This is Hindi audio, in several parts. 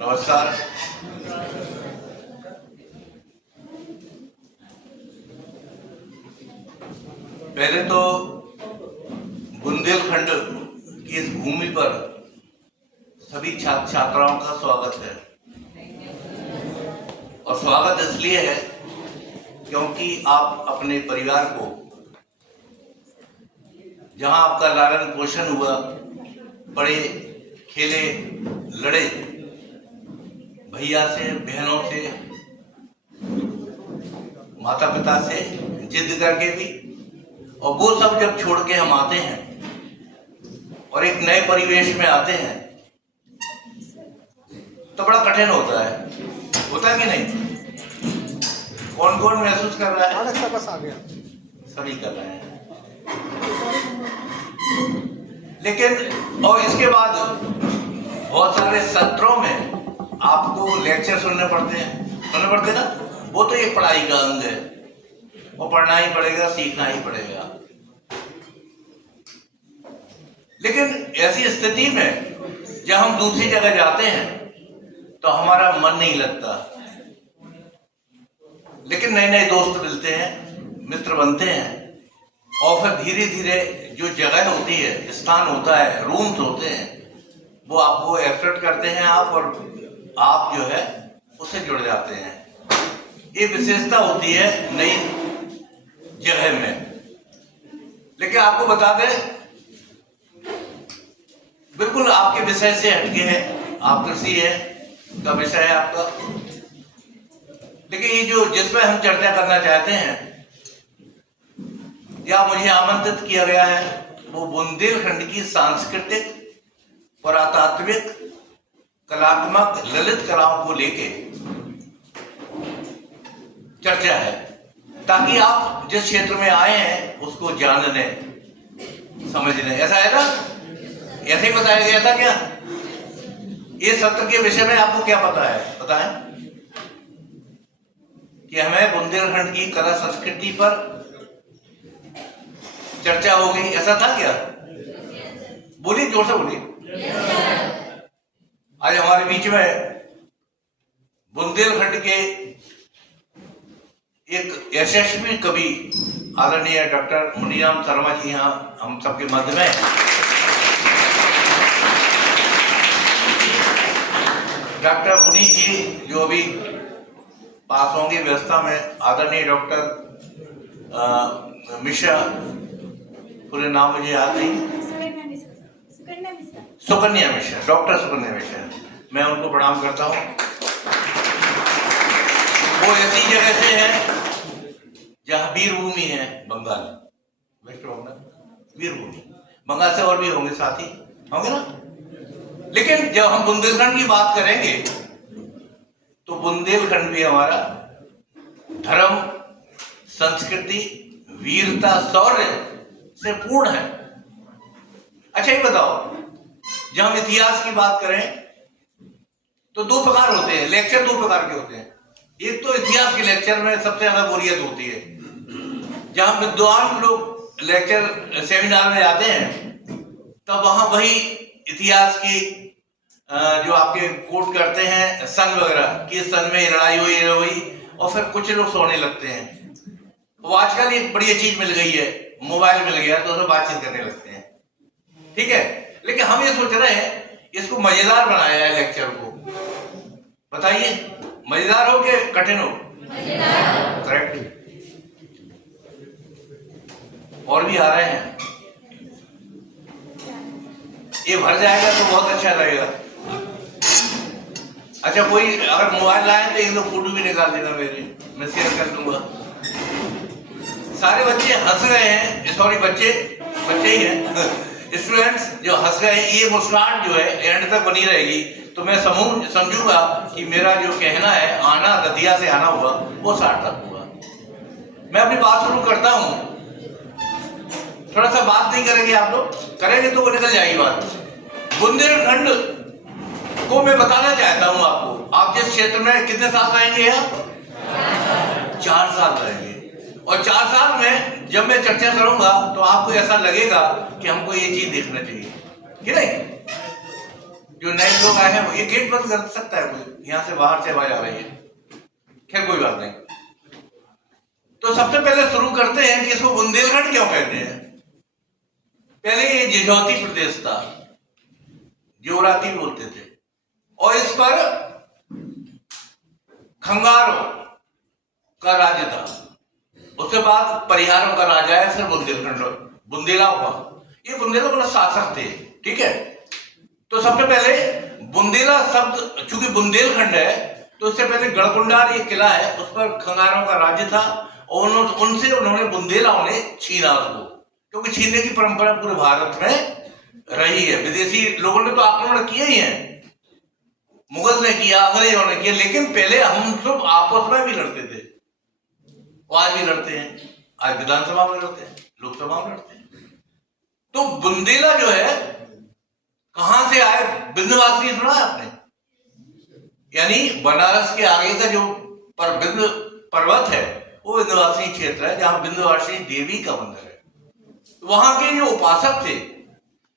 नमस्कार। पहले तो बुंदेलखंड की इस भूमि पर सभी छात्र छात्राओं का स्वागत है, और स्वागत इसलिए है क्योंकि आप अपने परिवार को, जहां आपका लालन पोषण हुआ, पढ़े खेले लड़े भैया से, बहनों से, माता पिता से जिद करके भी, और वो सब जब छोड़ के हम आते हैं और एक नए परिवेश में आते हैं तो बड़ा कठिन होता है कि नहीं? कौन कौन महसूस कर रहा है? बस आ गया, सभी कर रहे हैं। लेकिन और इसके बाद बहुत सारे सत्रों में आपको लेक्चर सुनने पड़ते ना। वो तो एक पढ़ाई का अंग है, वो पढ़ना ही पड़ेगा, सीखना ही पड़ेगा। लेकिन ऐसी स्थिति में जब हम दूसरी जगह जाते हैं तो हमारा मन नहीं लगता, लेकिन नए नए दोस्त मिलते हैं, मित्र बनते हैं, और फिर धीरे धीरे जो जगह होती है, स्थान होता है, रूम्स होते हैं, वो आपको एक्सेप्ट करते हैं और आप जो है उससे जुड़ जाते हैं। ये विशेषता होती है नई जगह में। लेकिन आपको बता दें, बिल्कुल आपके विषय से हटके है, आप कृषि है का विषय है आपका, लेकिन ये जो जिसमें हम चर्चा करना चाहते हैं या मुझे आमंत्रित किया गया है, वो बुंदेलखंड की सांस्कृतिक, पुरातात्विक, कलात्मक, ललित कलाओं को लेके चर्चा है, ताकि आप जिस क्षेत्र में आए हैं उसको जानने समझने। ऐसा है ना? ऐसे ही बताया गया था क्या? ये सत्र के विषय में आपको क्या पता है? बताएं कि हमें बुंदेलखंड की कला संस्कृति पर चर्चा हो गई, ऐसा था क्या? बोलिए, जोर से बोलिए। आज हमारे बीच में बुंदेलखंड के एक यशस्वी कवि आदरणीय डॉक्टर मुनीराम शर्मा जी यहाँ हम सबके मध्य में। डॉक्टर मुनी जी जो अभी पास होंगे व्यवस्था में, आदरणीय डॉक्टर मिश्रा, पूरे नाम मुझे याद नहीं, सुकन्या मिश्रा, डॉक्टर सुकन्या मिश्रा, मैं उनको प्रणाम करता हूँ। वो ऐसी जगह से है जहाँ वीरभूमि है, बंगाल, वेस्ट बंगाल वीरभूमि। बंगाल से और भी होंगे, साथी होंगे ना। लेकिन जब हम बुंदेलखंड की बात करेंगे तो बुंदेलखंड भी हमारा धर्म, संस्कृति, वीरता, शौर्य से पूर्ण है। अच्छा ये बताओ, जब हम इतिहास की बात करें तो दो प्रकार होते हैं, लेक्चर दो प्रकार के होते हैं। एक तो इतिहास के लेक्चर में सबसे ज्यादा बोरियत होती है, जहां विद्वान लोग लेक्चर सेमिनार में जाते हैं तब वहां वही इतिहास की जो आपके कोट करते हैं सन वगैरह, कि सन में लड़ाई हुई, और फिर कुछ लोग सोने लगते हैं। वो आजकल एक बढ़िया चीज मिल गई है, मोबाइल मिल गया तो उसमें बातचीत करने लगते हैं, ठीक है। लेकिन हम ये सोच रहे हैं इसको मजेदार बनाया है लेक्चर को। बताइए, मजेदार हो कि कठिन हो? करेक्ट। और भी आ रहे हैं, ये भर जाएगा तो बहुत अच्छा लगेगा। अच्छा, कोई अगर मोबाइल लाए तो एक दो फोटो भी निकाल देना मेरे, मैं शेयर कर दूंगा। सारे बच्चे हंस रहे हैं, सॉरी बच्चे ही हैं स्टूडेंट्स जो हंस रहे हैं। ये मुस्कुराहट जो है एंड तक बनी रहेगी तो मैं समझूंगा कि मेरा जो कहना है, आना दतिया से आना हुआ, वो सार्थक हुआ। मैं अपनी बात शुरू करता हूं। थोड़ा सा बात नहीं करेंगे आप लोग? करेंगे तो वो निकल जाएगी बात। बुंदेलखंड को मैं बताना चाहता हूं आपको, आप जिस क्षेत्र में कितने साल रहेंगे यहाँ? 4 साल रहेंगे, और 4 साल में जब मैं चर्चा करूंगा तो आपको ऐसा लगेगा कि हमको ये चीज देखना चाहिए कि नहीं। जो नए लोग आए हैं वो ये गेट बंद कर सकता है कोई, यहाँ से बाहर से आवाज आ रही है, खैर कोई बात नहीं। तो सबसे पहले शुरू करते हैं कि इसको बुंदेलखंड क्यों कहते हैं। पहले ये जिझौती प्रदेश था, जोराती बोलते थे, और इस पर खंगारों का राज्य था। उसके बाद परिहारों का राजा है, फिर बुंदेलखंड बुंदेला हुआ। ये बुंदेला मतलब शासक थे, ठीक है। तो सबसे पहले बुंदेला शब्द, चूंकि बुंदेलखंड है तो इससे पहले गढ़कुंडार ये किला है, उस पर खंगारों का राज्य था और उनसे उन्होंने बुंदेलाओं ने छीना उसको, क्योंकि छीनने की परंपरा पूरे भारत में रही है। विदेशी लोगों ने तो आक्रमण किए ही हैं, मुगल ने किया, अंग्रेजों ने किया, लेकिन पहले हम सब आपस में भी लड़ते थे, आज भी लड़ते हैं, आज विधानसभा में लड़ते हैं, लोकसभा में लड़ते हैं। तो बुंदेला जो है कहां से आए, विंध्यवासिनी सुना है आपने, यानी बनारस के आगे का जो विंध्य पर्वत है वो विंध्यवासिनी क्षेत्र है, जहां विंध्यवासिनी देवी का मंदिर है। वहां के जो उपासक थे,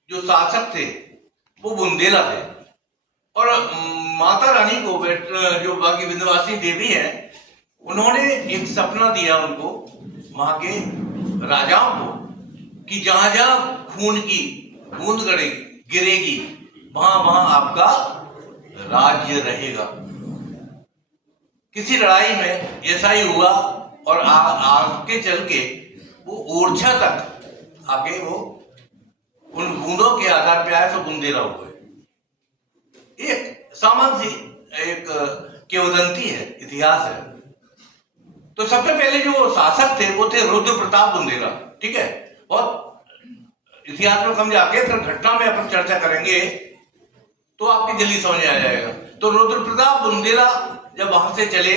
जो शासक थे, वो बुंदेला थे। और माता रानी को, जो बाकी विंध्यवासिनी देवी है, उन्होंने एक सपना दिया उनको, वहां के राजाओं को, कि जहां जहां खून की बूंद गिरेगी वहां वहां आपका राज्य रहेगा। किसी लड़ाई में ऐसा ही हुआ और आगे चल के वो ओरछा तक आगे वो उन बूंदों के आधार पे आए तो बुंदेला हुए। एक सामान्य सी एक किंवदंती है, इतिहास है। तो सबसे पहले जो शासक थे वो थे रुद्र प्रताप बुंदेला, ठीक है। और इतिहास में कम जाके फिर घटना में अपन चर्चा करेंगे तो आपकी जल्दी समझ आ जाएगा। तो रुद्र प्रताप बुंदेला जब वहां से चले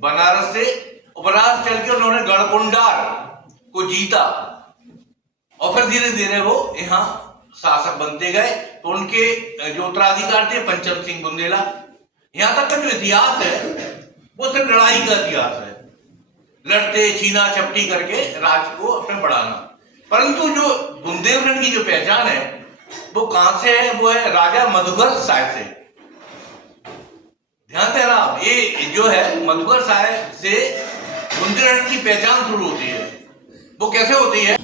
बनारस से, बनारस चल के उन्होंने गढ़कुंडार को जीता और फिर धीरे धीरे वो यहाँ शासक बनते गए। तो उनके जो उत्तराधिकार थे पंचम सिंह बुंदेला। यहाँ तक का जो इतिहास है वो सिर्फ लड़ाई का इतिहास है, लड़ते छीना चपटी करके राज्य को अपने बढ़ाना। परंतु जो बुंदेलखंड की जो पहचान है वो कहां से है, वो है राजा मधुकर साय से। ध्यान देना आप, ये जो है मधुकर साय से बुंदेलखंड की पहचान शुरू होती है। वो कैसे होती है?